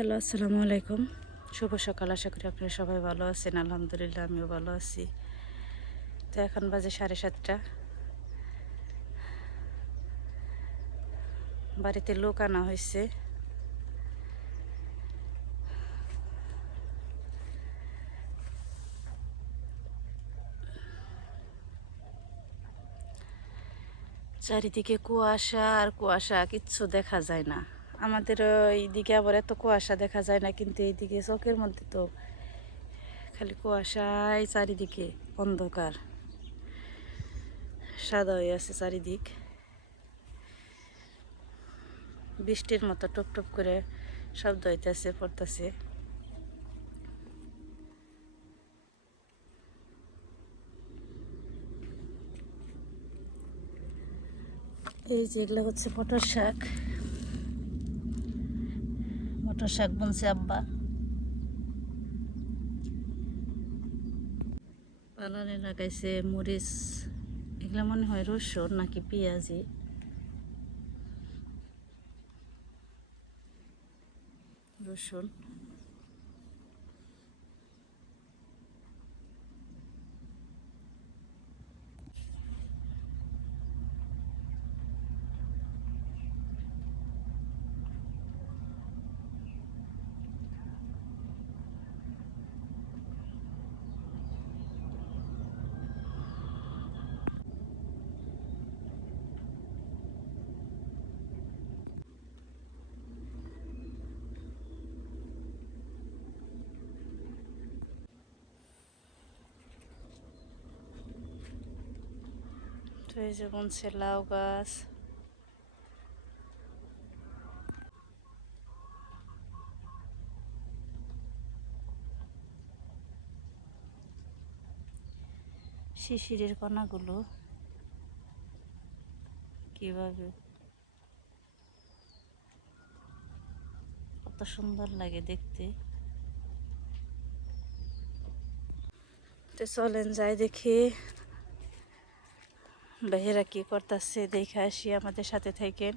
Hello, আসসালামু আলাইকুম। শুভ সকাল। আশা করি আপনারা সবাই ভালো আছেন। আলহামদুলিল্লাহ আমিও ভালো আছি। তো এখন বাজে 7:30। বাড়িতে লোক আনা হয়েছে। চারিদিকে কুয়াশা আর কুয়াশা, কিচ্ছু দেখা যায় না। আমাদের এইদিকে আবার এত কুয়াশা দেখা যায় না, কিন্তু এইদিকে চোখের মধ্যে তো খালি কুয়াশায়, চারিদিকে অন্ধকার, সাদা হয়ে আছে চারিদিক। বৃষ্টির মতো টুপ টুপ করে শব্দ হইতেছে, পড়তেছে। এই যে এগুলো হচ্ছে মটর শাক। মটর শাক বুনছে আব্বা। পালানে লাগাইছে মরিচ, এগুলো মনে হয় রসুন নাকি পেঁয়াজি। রসুন। তো এই যে বুনছে লাউ গাছ। শিশিরের কণাগুলো কিভাবে কত সুন্দর লাগে দেখতে। তো চলেন যাই দেখি ভাইয়েরা কি করতেছে, দেখে আসি, আমাদের সাথে থাকেন।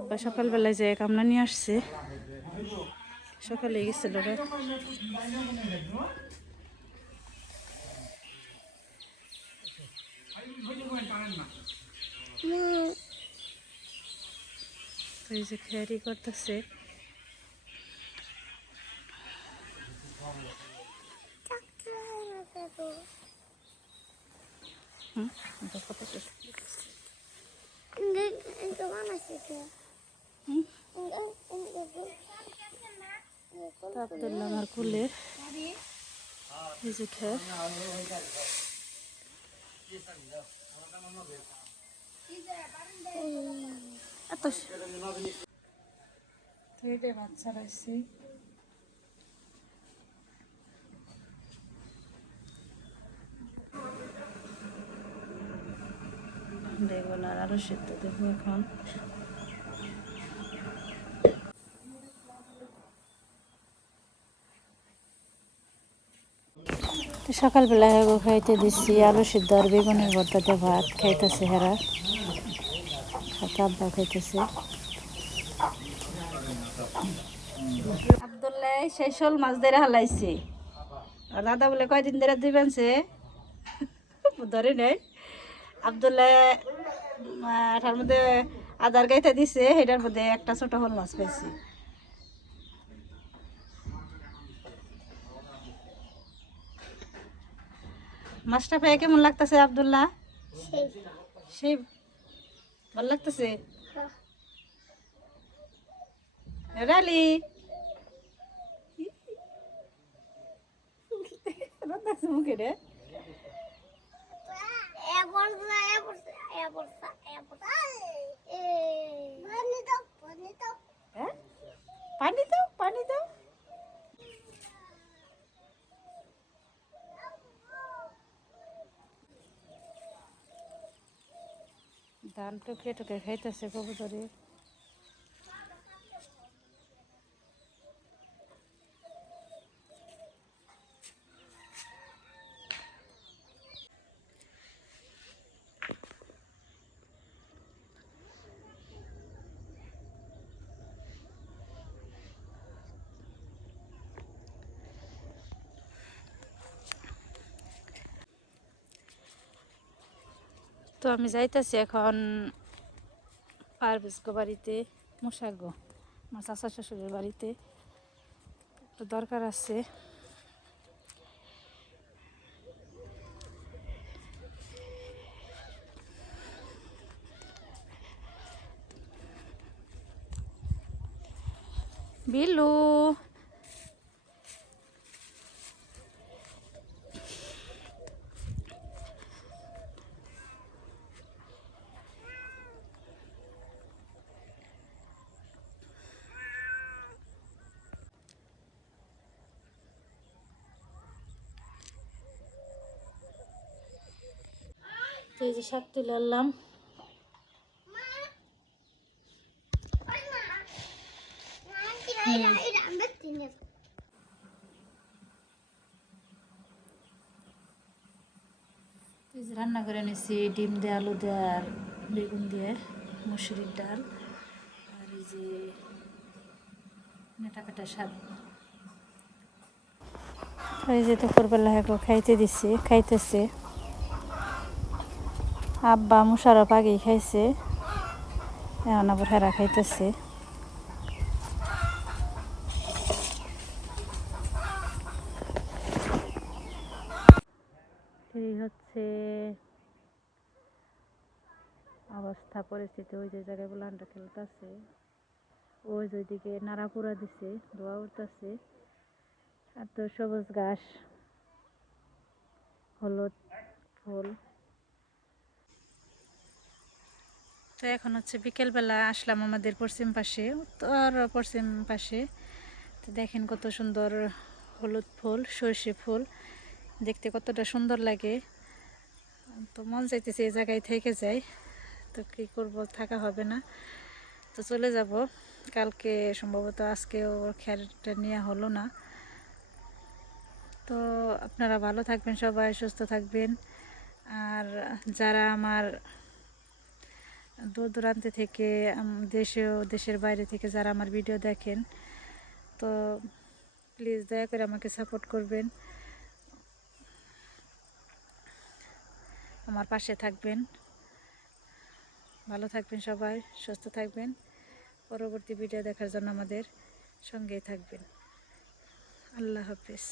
আব্বা সকালবেলায় যে কামলা নিয়ে আসছে, সকালে গেছিল রে। তো এই যে খেয়ারি করতেছে। আব্দুল্লাহ আমার কুলে এই যে খের। এত বাচ্চা রয়েছে। বেগুন আর আলু সেদ্ধ দেবো এখন। তো সকালবেলা হেগো খাইতে দিচ্ছি আলু সিদ্ধ আর বেগুনের ভর্তাতে, ভাত খাইতেছে হেরা, সাথে আব্বা খাইতেছে। আব্দুল্লাহ সেই শোল মাছ ধরে হালাইছে। আর দাদা বলে কয়দিন ধরে দিবেন সে ধরে নেই। আব্দুল্লাহ তার মধ্যে আদার গাইতে দিছে, সেটার মধ্যে একটা ছোট শোল মাছ পাইছি। মাছটা পেয়ে কেমন লাগতেছে আব্দুল্লাহ? সেই ভালো লাগতেছে। রালি মুখে রে। হ্যাঁ? পানি দাও, পানি দাও। ধান টুকে টুকে খাইতেছে কবুতরে। তো আমি যাইতেছি এখন পারভেজ গো বাড়িতে, মশাক গো আমার চাচা শ্বশুরের বাড়িতে একটু দরকার আছে। বিলু তো এই যে শাক তুলে আনলাম। এই যে রান্না করে নিয়েছি ডিম দিয়ে, আলু দিয়ে আর বেগুন দিয়ে, মুসুরির ডাল আর এই যে নেটা কাটা শাক। এই যে দুপুরবেলা এখন খাইতে দিছি, খাইতেছে। আব্বা মুশারফ আগেই খাইছে, এখন আবার হেরা খাইতেছে। এই হচ্ছে অবস্থা, পরিস্থিতি। ওই যে জায়গায় বুলানটা খেলতেছে, ওই যে ওইদিকে নাড়াপুরা দিছে, ধোয়া উঠতেছে। আর তো সবুজ ঘাস, হলুদ ফুল। তো এখন হচ্ছে বিকেলবেলা আসলাম আমাদের পশ্চিম পাশে, উত্তর পশ্চিম পাশে। তো দেখেন কত সুন্দর হলুদ ফুল, সর্ষে ফুল, দেখতে কতটা সুন্দর লাগে। তো মন চাইতেছে এই জায়গায় থেকে যাই, তো কী করব, থাকা হবে না, তো চলে যাব কালকে সম্ভবত। আজকেও খেয়ারটা নেওয়া হলো না। তো আপনারা ভালো থাকবেন, সবাই সুস্থ থাকবেন। আর যারা আমার দূর দূরান্ত থেকে, দেশেও দেশের বাইরে থেকে যারা আমার ভিডিও দেখেন, তো প্লিজ দয়া করে আমাকে সাপোর্ট করবেন, আমার পাশে থাকবেন। ভালো থাকবেন সবাই, সুস্থ থাকবেন। পরবর্তী ভিডিও দেখার জন্য আমাদের সঙ্গেই থাকবেন। আল্লাহ হাফেজ।